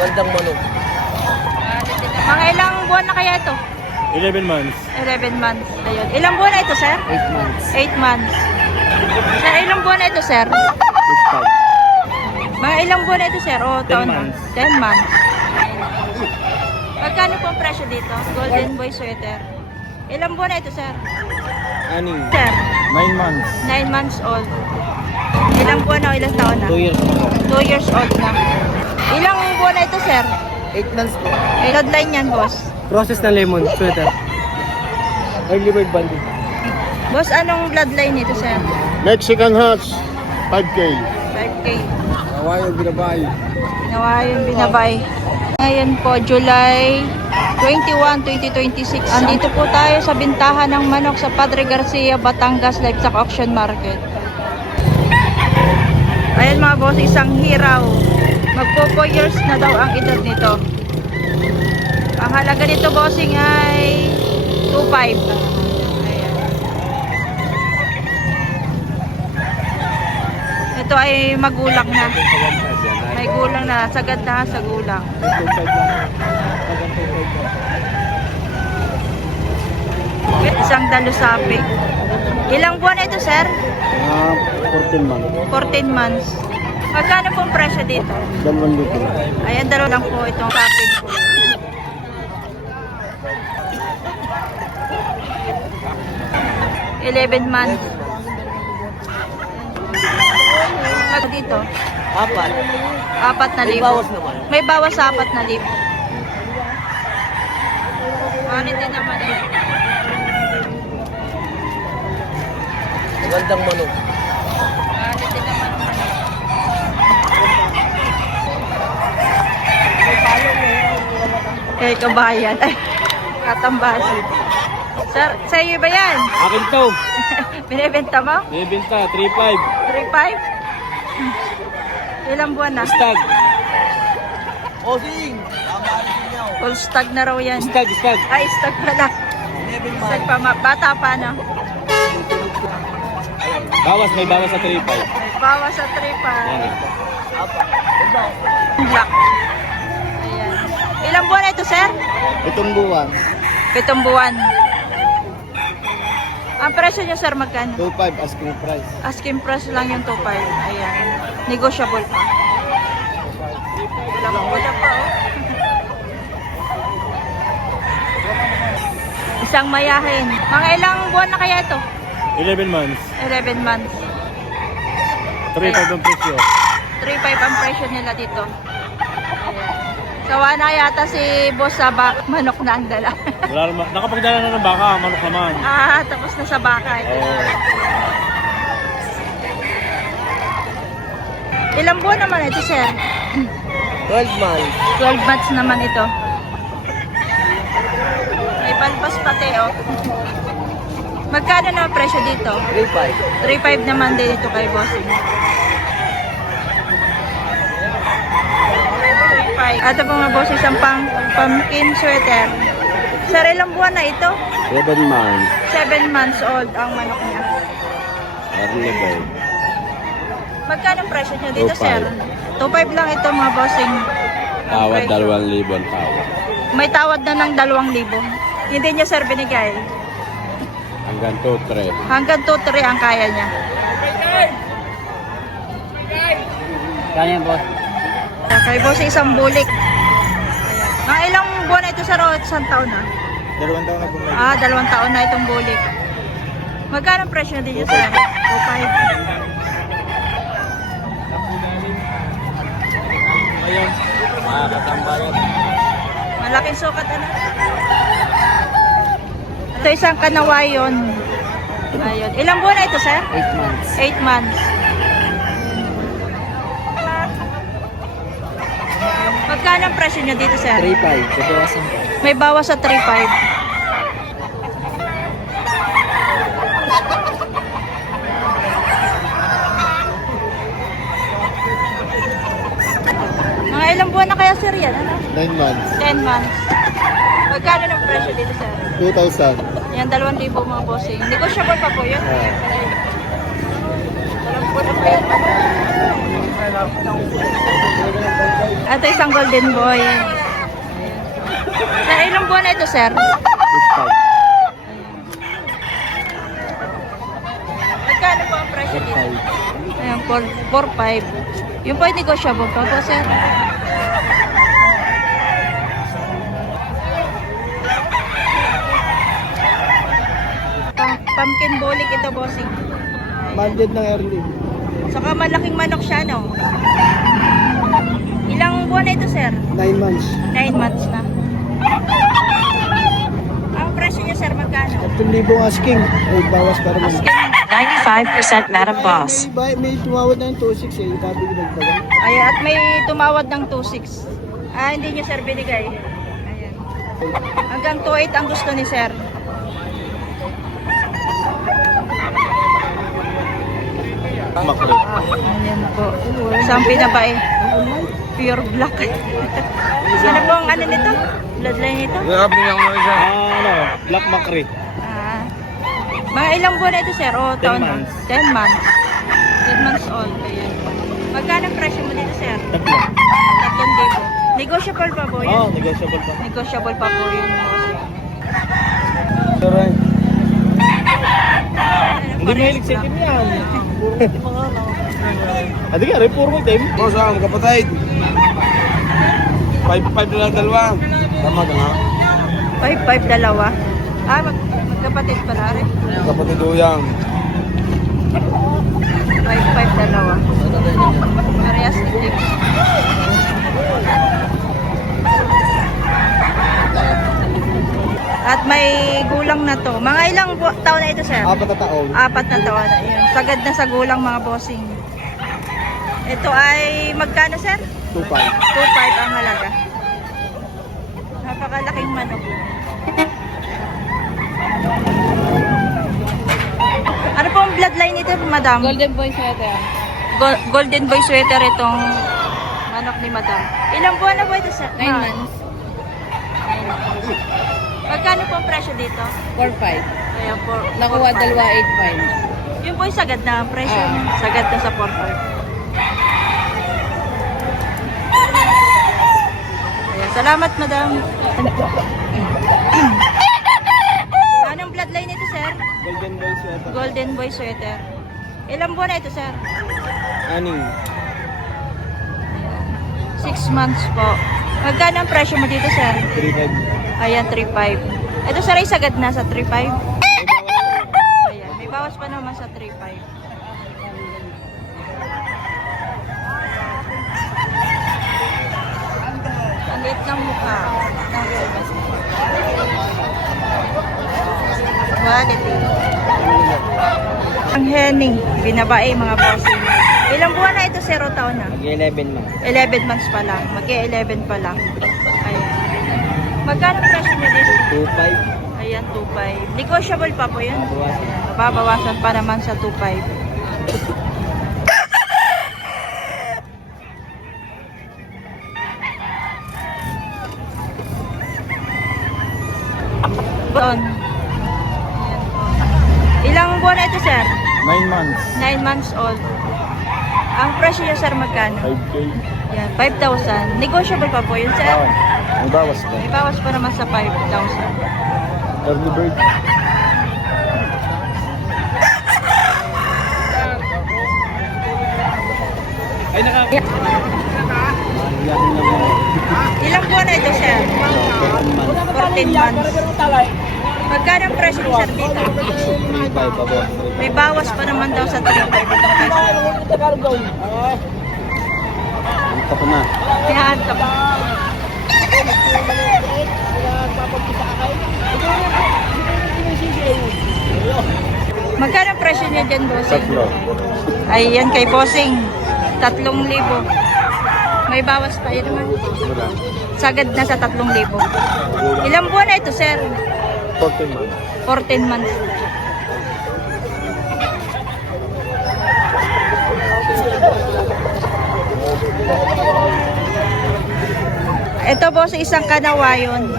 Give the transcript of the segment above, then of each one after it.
Magandang manok. Mga ilang buwan na kaya ito? 11 months. 11 months. Ayun. Ilang buwan na ito, sir? 8 months. 8 months. Sir, ilang buwan na ito, sir? 6 Mga ilang buwan na ito, sir? O, 10 taon na? months. 10 months. Magkano po ang presyo dito? Golden Boy Sweater. Ilang buwan na ito, sir? Ani. Sir, 9 months. 9 months old. Ilang buwan na o ilang taon na? 2 years. 2 years old na. Ilang buwan na ito, sir? 8 months po. Bloodline yan, boss. Process na lemon sweater. Early bird bandit. Boss, anong bloodline nito, sir? Mexican Hutch. 5K. 5K. Hawaii binabay. Nawayon binabay. Ngayon po, July 21, 2026. Andito po tayo sa bintahan ng manok sa Padre Garcia, Batangas Livestock Auction Market. Ayan mga boss, isang hiraw. Magpo 4 years na daw ang edad nito. Ang halaga nito, bossing, ay 2.5. Ayan. Ito ay magulang na. May gulang na, sagad na sa gulang. Isang dalusapi. Ilang buwan na ito, sir? 14 months. 14 months. Magkano pong presyo dito? 2 litro. Ayan, dalawa lang po itong sapi. 11 months. Dito? 4. 4,000. May bawas naman. May bawas sa 4,000. Ano din naman eh. Magandang manok. Ano din naman. Kay kabayan. Ay, katambas. Sir, sa iyo ba yan? Akin to. Binibenta mo? Bibenta 3.5. 3.5? Ilang buwan na? Stag. Osing! Full stag na raw yan. Stag. Ay, stag pala. 11 Stag months. pa, bata pa no? May bawas sa 3.5. May bawas sa 3.5. Black. Ayan. Ilang buwan na ito, sir? Itong buwan. 7 buwan. Ang presyo niya, sir, magkano? 2.5 asking price. Asking price lang yung 2.5. Ayan. Negotiable pa. Wala pa, oh. Isang mayahin. Mga ilang buwan na kaya ito? 11 months. 11 months. 3.5 ang presyo. 3.5 ang presyo nila dito. Ayan. Sawa na yata si boss sa manok na ang dala. Wala naman. Nakapagdala na ng baka, manok naman. Tapos na sa baka ito. Oo. Ilang buwan naman ito, sir? 12 months. 12 months naman ito. May palpas pati, oh. Magkano na ang presyo dito? 3.5. 3.5 naman din ito kay bossing. 3.5. Ito po mga boss, isang pumpkin sweater. Sir, ilang buwan na ito? 7 months. 7 months old ang manok niya. Early bird. Magkano ang presyo niya dito, 2.5. sir? 2.5 lang ito mga bossing. Ang Tawad presyo. 2,000 ang tawad. May tawad na ng 2,000. Hindi niya, sir, binigay. Hanggang 2.3. Hanggang 2-3 ang kaya niya. Kaya boss. Okay, boss, isang bulik. Mga ilang buwan na ito, sir, o isang taon na? 2 taon na po. 2 taon na itong bulik. Magkano ang presyo din niya, sir? 2.5. Ayun. Makatambayan. Malaking sukat, ano? Ito isang kanawayon. Ayun. Ilang buwan na ito, sir? 8 months. 8 months. Magkano ang presyo niya dito, sir? 3.5. Kabawasan po. May bawas sa 3.5. Mga ilang buwan na kaya, sir, yan? Ano? 9 months. 10 months. Magkano ng presyo dito, sir? 2,000. Yan, 2,000 mga bossing. Negotiable pa po yun. Walang po na po yan. Ito isang golden boy. Sir, ilang buwan na ito, sir? Magkano po ang presyo dito? Ayan, 4.5. Yung po ay negotiable pa po, sir. Pumpkin bulik ito, bossing. Banded ng early. Saka malaking manok siya, no? Ilang buwan na ito, sir? 9 months. 9 months na. Ang presyo niya, sir, magkano? 3,000 asking. Ay, bawas pa rin. Asking. 95% Madam Boss. May tumawad na yung 2,600 eh. Sabi ko nagbaga. Ay, at may tumawad ng 2.6. Ah, hindi niyo, sir, binigay. Ayan. Hanggang 2.8 ang gusto ni sir. Makre. Ayan po. Isang pinabae. Pure black. Ano po ang ano nito? Bloodline nito? Black makre. Ah. Mga ilang buwan na ito, sir? O, 10 taon na? months. 10 months. 10 months old. Ayan. Magkano ang presyo mo dito, sir? 3,000. Negotiable pa po yun? Negotiable pa. Negotiable pa po yun. Alright. Hindi Parehas mahilig sa lang. itim yan. Puro itim mga ano. Adi ka rin, puro itim. Boss, kapatid. 5-5 na lang dalawa. Tama ka nga. 5-5 dalawa. Ah, magkapatid pala rin. Kapatid uyang. 5-5 dalawa. Parehas itim. At may gulang na to. Mga ilang taon na ito, sir? 4 na taon. 4 na taon na. Yun. Sagad na sa gulang, mga bossing. Ito ay magkano, sir? 2,500. 2.5 ang halaga. Napakalaking manok. Ano po ang bloodline nito, madam? Golden Boy Sweater. Golden Boy Sweater itong manok ni madam. Ilang buwan na po ito, sir? 9 months. Magkano po ang presyo dito? 4-5. Ayan po. Nakuha 2.85. Yun po yung sagad na ang presyo. Ah. niya. Sagad na sa 4.5. Ayan, salamat, madam. Anong bloodline nito, sir? Golden boy sweater. Golden Boy Sweater. Ilang buwan na ito, sir? Aning. 6 months po. Magkano ang presyo mo dito, sir? 3,500. Ayan, 3.5. Ito, sir, ay sagad na sa 3.5. Ayan, may bawas pa naman sa 3.5. Ang liit ng mukha. Quality. Ang henny, binabae mga bossing. Ilang buwan na ito, 0 taon na? Mag-11 months. 11 months pa lang. Mag-11 pa lang. Ayan. Magkano presyo niya dito? 2,500. Ayan, 2.5. Negotiable pa po yun. Bawasan. Babawasan pa naman sa 2.5. Doon. Ilang buwan na ito, sir? 9 months. 9 months old. Ang presyo niya, sir, magkano? 5K. Yan, 5,000. Negotiable pa po yun, sir. May bawas pa. May bawas pa naman sa 5,000. Early bird. Ay, Yeah. Ilang buwan na ito, sir? 14 months. Magkano ang presyo ni sir dito? 3,500 pa boss. May bawas pa naman daw sa 3.5 itong presyo. Ito ko na. Yan, tap. Magkano ang presyo niya dyan, bossing? Tatlo. Ay, yan kay bossing. 3,000. May bawas pa yun naman. Wala. Sagad na sa 3,000. Ilang buwan na ito, sir? 14 months. 14 months. Ito, boss, isang kanawayon.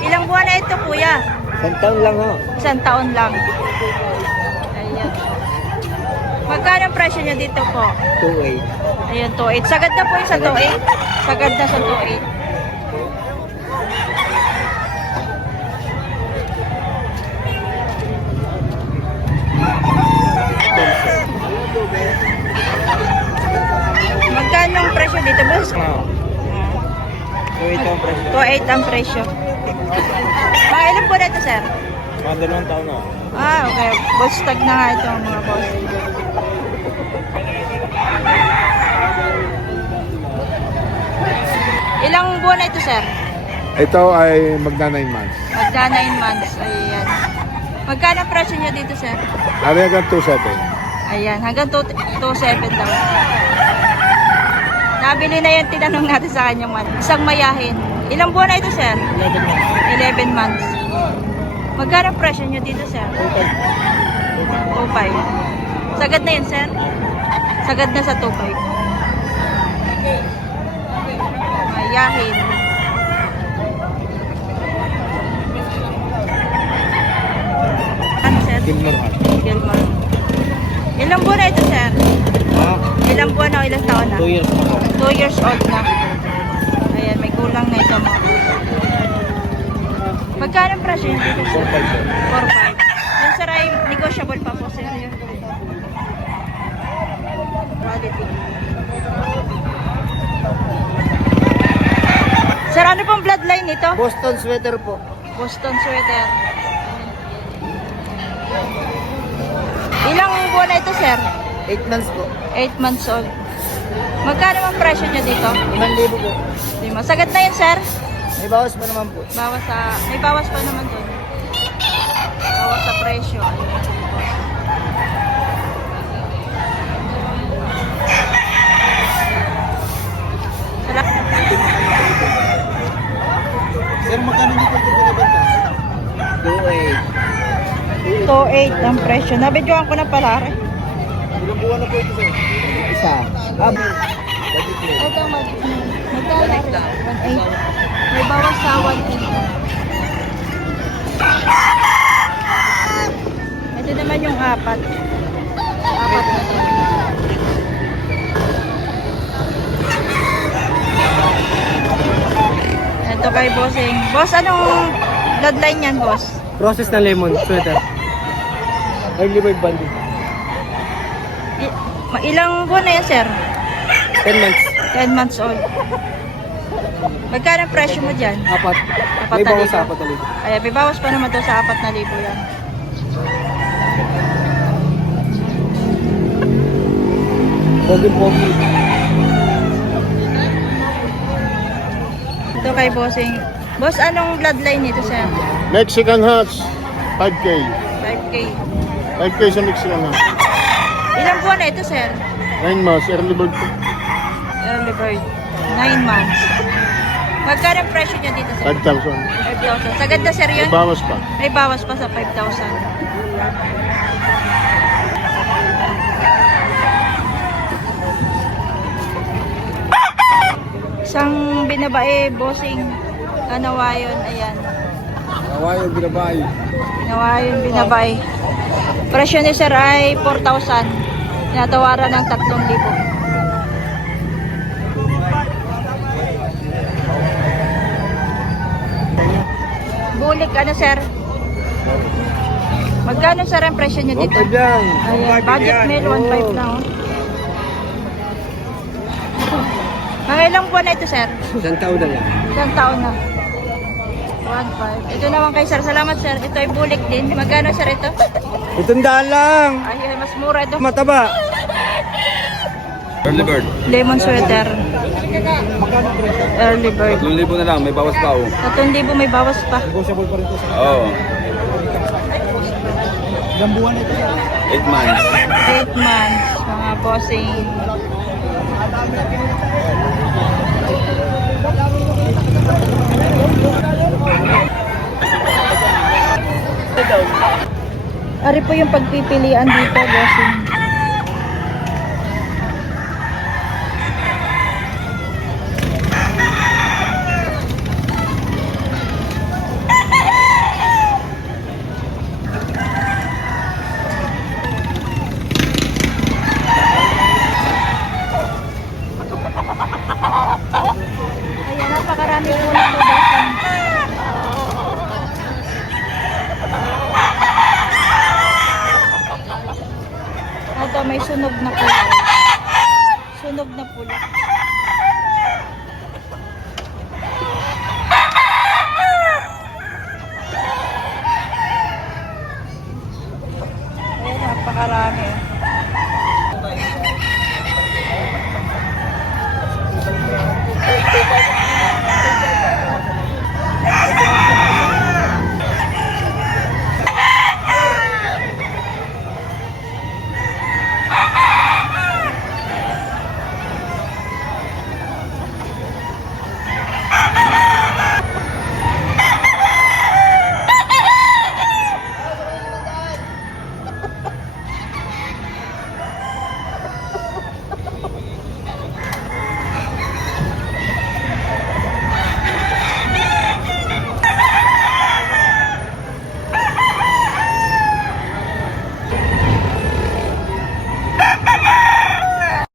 Ilang buwan na ito, kuya? Isang taon lang ha. Isang taon lang. Ayan. Magkano ang presyo niya dito po? 2.8. Ayun, 2.8. Sagad na po yung sa 2.8. Sagad na sa 2.8. Magkano ang presyo dito, boss? 2.8 ang presyo. 2.8 ang presyo. Mga ilan po na ito, sir? Mga 2 taon na. Ah, okay. Boss tag na nga ito, mga boss. Ilang buwan na ito, sir? Ito ay magna 9 months. Magka 9 months. Ayan. Magkano ang presyo niya dito, sir? Ano yung 2.7? Ayan, hanggang 2.7 daw. Nabili na yung tinanong natin sa kanyang man. Isang mayahin. Ilang buwan na ito, sir? 11 months. Magkano ang presyo niyo dito, sir? 2.5. Sagad na yun, sir? Sagad na sa 2.5. Mayahin. Ano, sir? Gilmore. Gilmore. Ilang buwan na ito, sir? Ilang buwan na o ilang taon na? 2 years pa. 2 years old na. Ayan, may kulang na ito, mga boss. Magkano ang presyo yun dito, sir? 4.5. Yung sir ay negotiable pa po, sir. Yun. Quality. Sir, ano pong bloodline nito? Boston sweater po. Boston sweater. Ilang buwan na ito, sir? 8 months po. 8 months old. Magkano ang presyo niya dito? 5,000 po. Lima. Sagad na yun, sir? May bawas pa naman po. May bawas pa naman doon. Bawas sa presyo. Ayun. Sir, magkano dito ito binibenta? 2.8. 2.8 ang presyo. Nabidyoan ko na pala. Ilang buwan na po ito, sir? Isa. Ito magkano? 1.8. May bawas sa 1.8. Ito naman yung 4. 4 na to. Ito kay bossing. Boss, anong bloodline yan, boss? Process na lemon sweater. Early bird bandit. Ilang buwan na yan, sir? 10 months. 10 months old. Magkano ang presyo mo dyan? 4. Apat May na bawas libo. sa 4,000. Ayan, may bawas pa naman to sa 4,000 yan. Pogi-pogi. Ito kay bossing. Boss, anong bloodline nito, sir? Mexican Hats, 5K. 5K. 5K sa Mexican Hats. Ilang buwan na ito, sir? 9 months, early bird po. Early bird. 9 months. Magkano ang presyo niya dito, sir? 5,000. 5,000. Sagad na, sir, yun? May bawas pa. May bawas pa sa 5,000. Isang binabae, bossing. Kanawayon, ayan. Kawayo, binabay. Kanawayon, binabay. Presyo ni sir ay 4,000. Tinatawaran ng 3,000. Bulik, ano, sir? Magkano, sir, ang presyo niya dito? Yan. Ayan, budget meal, 1.5 lang. Oh. Mga ilang buwan na ito, sir? Isang taon na lang. Ilang taon na? 1.5. Ito naman kay sir. Salamat, sir. Ito ay bulik din. Magkano, sir, ito? 700 lang. Ay, mas mura ito. Mataba. Early bird. Lemon sweater. Early bird. 3,000 na lang, may bawas pa oh. 3,000 may bawas pa. Negotiable pa rin ito. Oo. Ilang buwan na ito. 8 months. 8 months. Mga bossing. Ari po yung pagpipilian dito, bossing. Marami po na po doon. Ito may sunog na pula. Sunog na pula.